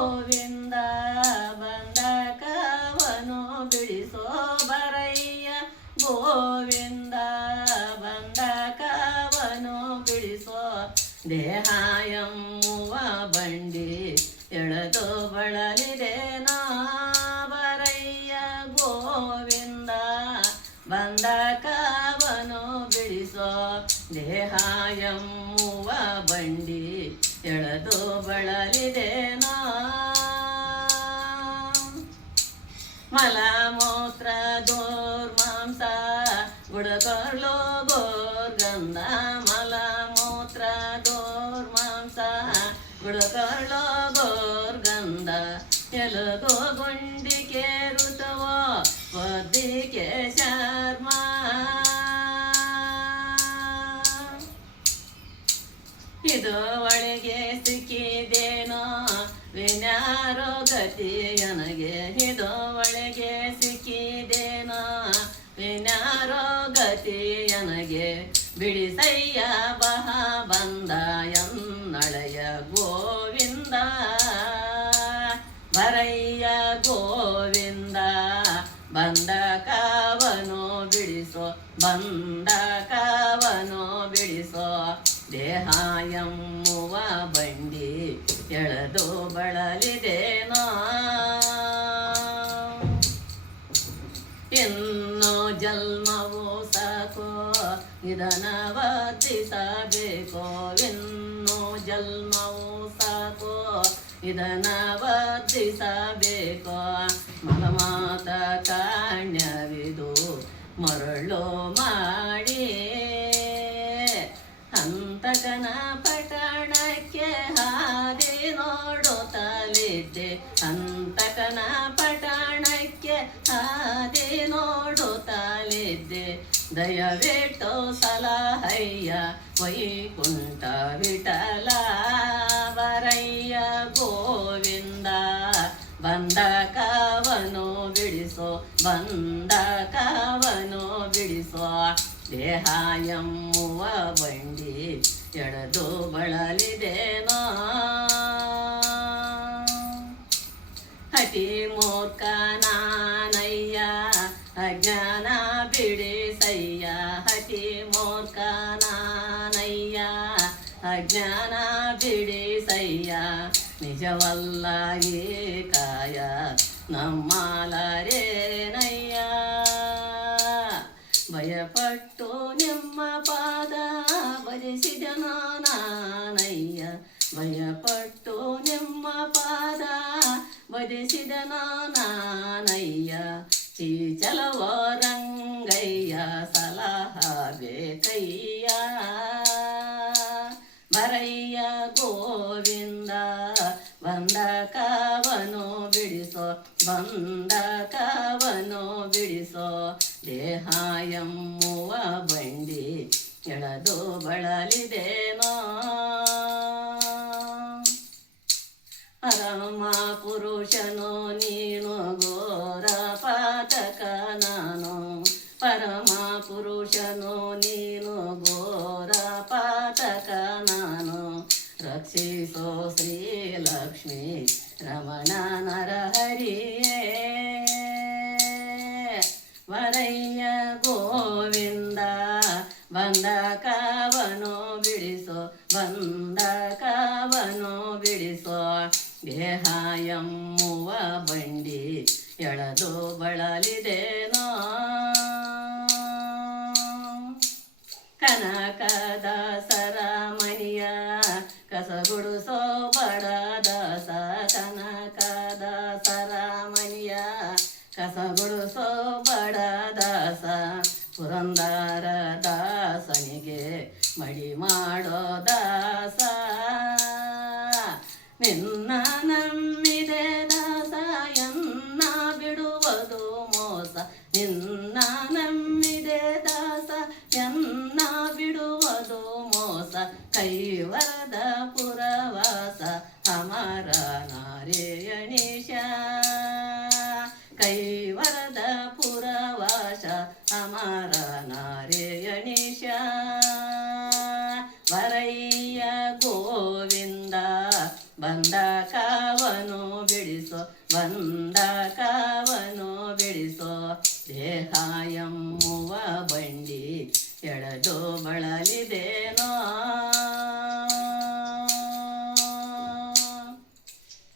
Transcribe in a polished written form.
ಗೋವಿಂದ ಬಂಧಕವನು ಬಿಡಿಸೋ ಬರಯ್ಯ ಗೋವಿಂದ ಬಂಧಕವನು ಬಿಡಿಸೋ ದೇಹ ಎಮ್ಮುವ ಬಂಡಿ ಎಳೆದು ಬಳಲಿದೇನೋ ಬರಯ್ಯ ಗೋವಿಂದ ಬಂಧಕವನು ಬಿಡಿಸೋ ದೇಹ ಎಮ್ಮುವ ಬಂಡಿ ಎಳೆದು ಬಳಲಿದೇನೋ ಮಲ ಮೂತ್ರ ದುರ್ಮಾಂಸ ಗುಡಕೊರ್ಲು ಗೋರ್ಗಂಧ ಮಲ ಮೂತ್ರ ದುರ್ಮಾಂಸ ಗುಡಕೊರ್ಲು ಗೋರ್ಗಂಧ ಎಲುಗು ಗುಂಡಿಕೆ ಋತುವೋ ಒದ್ದಿಕೆ ಶರ್ಮ ಇದು ಒಳಗೆ ಸಿಕ್ಕಿದೇನೋ ವಿನ್ಯಾರೋ ಗತಿ ನನಗೆ ಇದು ಒಳಗೆ ಸಿಕ್ಕಿದೇನೋ ವಿನ್ಯಾರೋ ಗತಿ ನನಗೆ ಬಿಡಿಸಯ್ಯ ಬಹ ಬಂದ ಎನ್ನಳೆಯ ಗೋವಿಂದ ಬರಯ್ಯ ಗೋವಿಂದ ಬಂಧಕವನು ಬಿಡಿಸೋ ಬಂಧಕವನು ಬಿಡಿಸೋ ದೇಹ ಎಮ್ಮುವ ಬಂಡಿ ಎಳೆದು ಬಳಲಿದೇನೋ ಇನ್ನು ಜನ್ಮವು ಸಾಕೋ ಇದನ ವರ್ತಿಸಬೇಕೋ ಇನ್ನು ಜನ್ಮವು ಸಾಕೋ ಇದನ ವರ್ತಿಸಬೇಕೋ ಮಲಮಾತ ಕಾಣ್ಯವಿದು ಮರಳು ಮಾಡಿ ಹಂತಕನ ಪಟ್ಟಣಕ್ಕೆ ಹಾದಿ ನೋಡುತ್ತಲಿದ್ದೆ ಹಂತಕನ ಪಟ್ಟಣಕ್ಕೆ ಹಾದಿ ನೋಡುತ್ತಲಿದ್ದೆ ದಯವಿಟ್ಟು ಸಲಹಯ್ಯ ವೈಕುಂಠ ವಿಠಲ ಬರಯ್ಯ ಗೋವಿಂದ ಬಂಧಕವನು ಬಿಡಿಸೋ ಬಂಧಕವನು ಬಿಡಿಸೋ ದೇಹ ಎಮ್ಮುವ ಬಂಡಿ ಎಳೆದು ಬಳಲಿದೇನೋ ಹಟಿ ಮೂರ್ಖ ನಾನಯ್ಯ ಅಜ್ಞಾನ ಬಿಡಿಸಯ್ಯ ಹಟಿ ಮೂರ್ಖ ನಾನಯ್ಯ ಅಜ್ಞಾನ ಬಿಡಿಸಯ್ಯ ನಿಜವಲ್ಲ ಈ ಕಾಯ ನಮ್ಮಲರೇನಯ್ಯ ಭಯಪಟ್ಟು ನಿಮ್ಮ ಪಾದ ಭಜಿಸಿದನೋ ನಾನಯ್ಯ ಭಯಪಟ್ಟು ನಿಮ್ಮ ಪಾದ ಭಜಿಸಿದನೋ ನಾನಯ್ಯ ಚೀಚಲವೋ ರಂಗಯ್ಯ ಸಲಹ ಬೇಕಯ್ಯ ಬರಯ್ಯ ಗೋವಿಂದ ಬಂಧಕವನು ಬಿಡಿಸೋ ಬಂಧಕವನು ಬಿಡಿಸೋ ದೇಹ ಎಮ್ಮುವ ಬಂಡಿ ಎಳೆದು ಬಳಲಿದೇನೋ ಪರಮ ಪುರುಷನು ನೀನು ಘೋರ ಪಾತಕ ನಾನು ಪರಮ ಪುರುಷನು ನೀನು ಘೋರ ಪಾತಕ ನಾನು ರಕ್ಷಿಸೋ ಶ್ರೀಲಕ್ಷ್ಮೀ ರಮಣ ನರಹರಿಯೇ ವರಯ್ಯ ಗೋವಿಂದ ಬಂಧಕವನು ಬಿಡಿಸೋ ಬಂಧಕವನು ಬಿಡಿಸೋ ದೇಹ ಎಮ್ಮುವ ಬಂಡಿ ಎಳೆದು ಬಳಲಿದೇನೋ ಕನಕದಾಸರ ಮನಿಯ ಕಸಗುಡಿಸೋ ಬಡದಾಸ ಕನಕದಾಸರ ಮನಿಯ ಕಸಗುಡಿಸೋ ಬಡದಾಸ ಪುರಂದರ ದಾಸನಿಗೆ ಮಡಿ ಮಾಡೋ ದಾಸ ನಿನ್ನ ನಂಬಿದೆ ದಾಸ ಎನ್ನ ಬಿಡುವುದು ಮೋಸ ನಿನ್ನ ನಂಬಿದೆ ದಾಸ ಎನ್ನ ಬಿಡುವುದು ಮೋಸ ಕೈವರದ ಪುರವಾಸ ಅಮರ ನಾರಾಯಣೀಶ ಕೈವರದ ಪುರವಾಸ ಅಮರ ನಾರಾಯಣೀಶ ವರಯ್ಯ ಗೋವಿಂದ ಬಂದ ಕಾವನು ಬಿಡಿಸೋ ಬಂದ ಕಾವನು ಬಿಡಿಸೋ ದೇಹ ಎಮ್ಮುವ ಬಂಡಿ ಎಳೆದು ಬಳಲಿದೆ